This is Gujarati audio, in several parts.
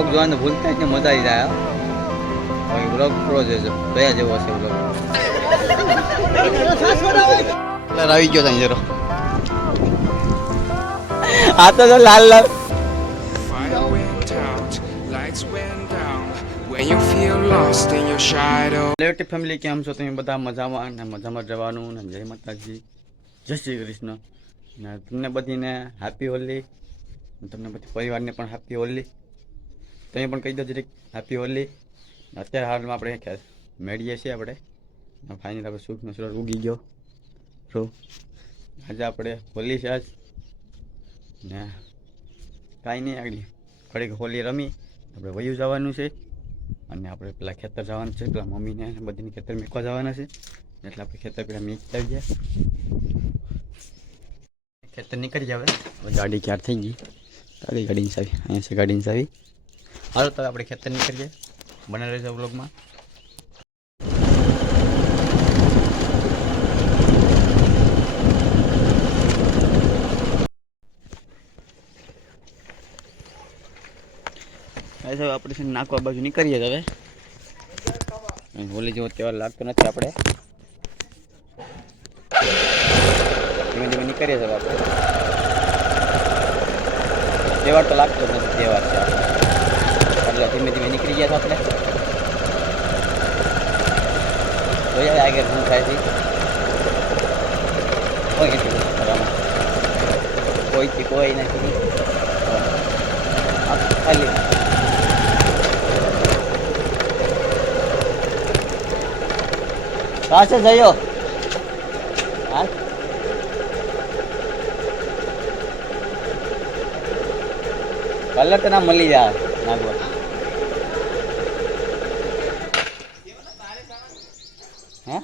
વ્લોગ જોવાનું ભૂલતા જ ને મજા આવી જાય. હવે વ્લોગ પૂરો જોજો, દયા જેવો હશે વ્લોગ. આવી ગયો ત્યાં જરો. આ તો લાલ લાલ ફેમિલી કેમ છો તમે બધા? મજામાં ને મજામાં જવાનું ને જય માતાજી, જય શ્રી કૃષ્ણ ને તમને બધીને હેપી હોલી. તમને બધી પરિવારને પણ હેપી હોલી. તમે પણ કહી દો જરીક હેપી હોલી. અત્યારે હાલમાં આપણે મેળીએ છીએ આપણે ફાઇનલ આપણે સુખનો સૂરજ ઉગી ગયો. શું આજે આપણે હોલી છે આજ ને કાંઈ નહીં, આગળ ઘડીક હોલી રમી આપણે વયું જવાનું છે અને આપણે પેલા ખેતર જવાનું છે. પેલા મમ્મીને બધીને ખેતર મૂકવા જવાના છે એટલે આપણે ખેતર પેલા મીકતા આવીએ. ખેતર નીકળી જાવે. હવે ગાડી ક્યાર થઈ ગઈ. ગાડીની ચાવી અહીંયા છે, ગાડીની ચાવી. હાલો તો આપણે ખેતર નીકળીએ. બને રહેજો વ્લોગમાં. આપણે છે નાખવા બાજુ નીકળીએ હવે. હોલી જેવો તહેવાર લાગતો નથી. આપણે ધીમે ધીમે નીકળીએ હવે. આપણે તહેવાર તો લાગતો જ નથી. તહેવાર છે એટલે ધીમે ધીમે નીકળી ગયા આપણે. જોઈએ આગળ શું થાય છે. કોઈથી કોઈ નથી ખાલી. પાસે જયો હા કલર તો ના મળી જાય નાગવા. હા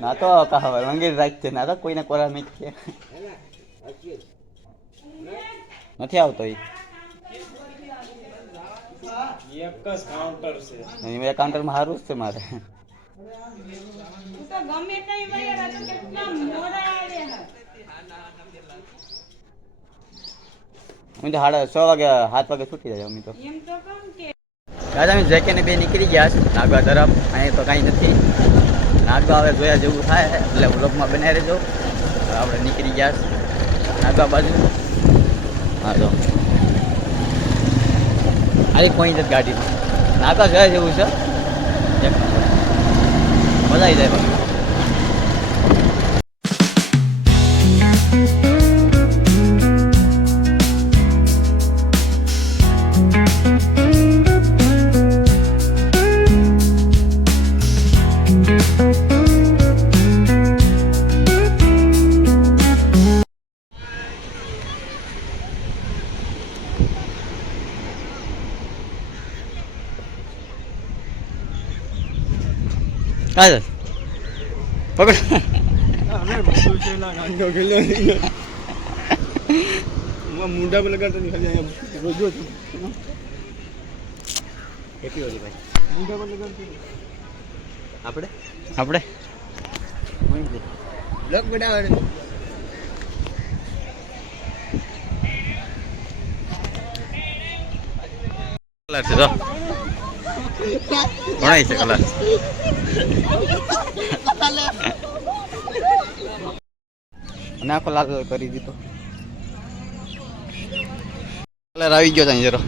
ના તો કહા રંગીર રાખશે ના તો કોઈને કોરા મીઠ છે નથી આવતો. કાઉન્ટરમાં સારું જ છે મારે. હું તો 6 વાગે 7 વાગે છૂટી જાય. અમે તો દાદા અમે જેકેને બે નીકળી ગયા છે નાગવા તરફ. અહીંયા તો કાંઈ નથી. નાગવા હવે જોયા જેવું થાય એટલે વ્લોગમાં બનાવી રહેજો. આપણે નીકળી ગયા છે નાગવા બાજુ. હા તો અરે કોઈ નથી ગાડીમાં. નાગવા જોયા જેવું છે. મજા આવી જાય. હા પકડ. મુંડા પર લગાડતો નહીં ખાલી રોજો હેપી હોલી ભાઈ. મુંડા પર લગાડતો આપણે બ્લોક બનાવે કલર છે તો ઘણા છે કલર. અને આખો લાલ કરી દીધો. કલર આવી ગયો ત્યાં જરો.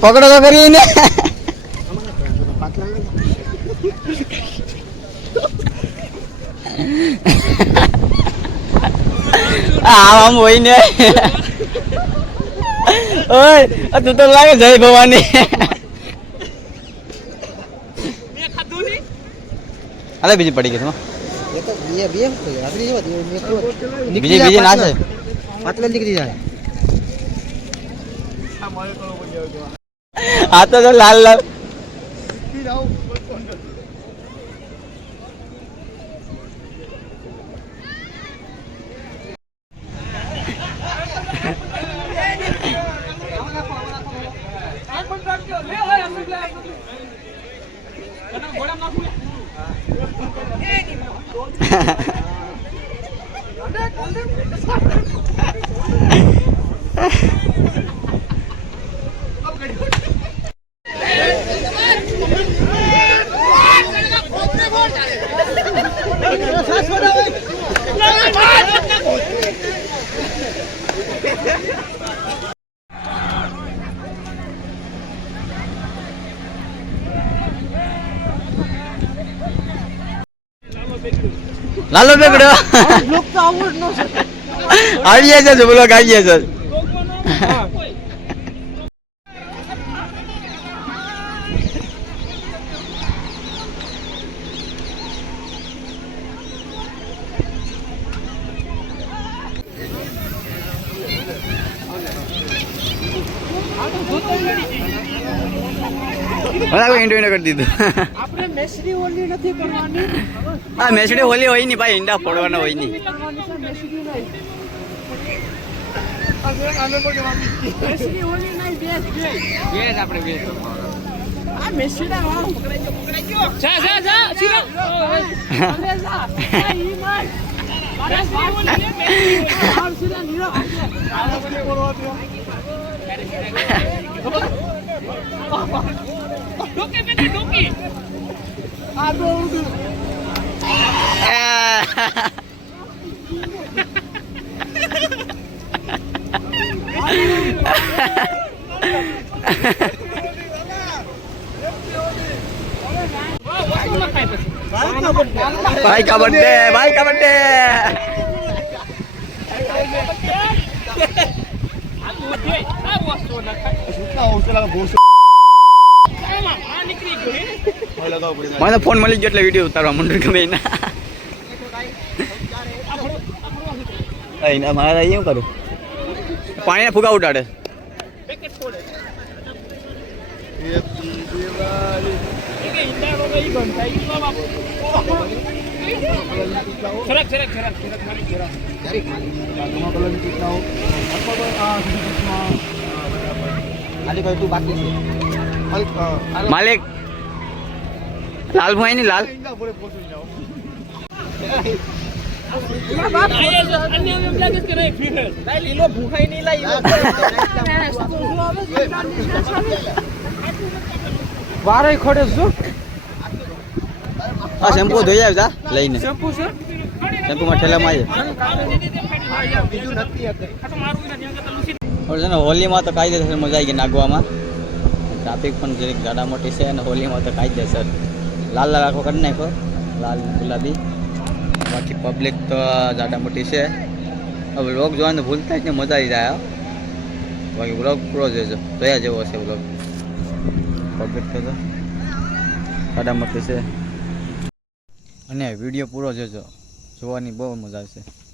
પકડો તો કરી ને. આમ હોય ને. ઓય તું તો લાગે જય ભવાની. અરે બીજી પડી ગઈ બીજી ના છે. નીકળી જાય. આ તો લાલ લાલ લાલો બેગડો આવી ગયા છે બ્લોગ આવી ગયા છે ઇન્ટરવ્યુ કરી દીધું આપણે મેસડી ઓલી નથી કરવાની આ મેસડી હોલી હોય નહીં ભાઈ ઈંડા ફોડવાના હોય નહીં મેસડી ઓલી નહીં બેસ આપણે બેસ આ મેસડા વાળો પકડાઈ ગયો જા સીધો અરે જા ઈ માર અરે ઓલી આ સીધા નીરો ડોકે બેટા ડોકે આ દોડ भाई का बर्थडे भाई का बर्थडे મને ફોન મળી ગયો એટલે વિડીયો ઉતારવા મંડળ ગમે એના મારા શું કરું પાણીના ફુગા ઉડાડે માલિક લાલ ભાઈ ની લાલ લીલો ભૂખાઈ નહીં લાવી વારે ખડે શું આ શેમ્પુ ધોઈ આવ્યા લઈને શેમ્પુ છે શેમ્પુમાં ઠેલામાં આવી છે ને હોલીમાં તો કાયદેસર મજા આવી ગઈ નાગવામાં ટ્રાફિક પણ જરીક ગાડા મોટી છે અને હોલીમાં તો કાયદેસર લાલ લાલ આખો કરી નાખો લાલ ગુલાબી બાકી પબ્લિક તો જાડા મોટી છે હવે વ્લોગ જોવાનું ભૂલતા જ ને મજા આવી જાય બાકી વ્લોગ પૂરો જોઈજો જોયા જેવો હશે વ્લોગ પબ્લિક તો જાડા મોટી છે અને વિડીયો પૂરો જોજો જોવાની બહુ મજા આવશે